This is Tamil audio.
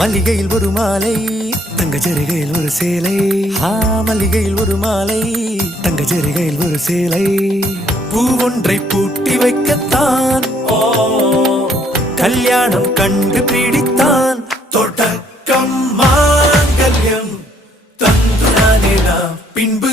மல்லிகையில் ஒரு மாலை தங்க ஜரிகையில் ஒரு சேலை. மல்லிகையில் ஒரு மாலை தங்க ஜரிகையில் ஒரு சேலை. பூ ஒன்றை பூட்டி வைக்கத்தான் கல்யாணம் கண்டு பிடித்தான். தொடக்கம் மாங்கல்யம் தந்து நானே நாம் பின்பு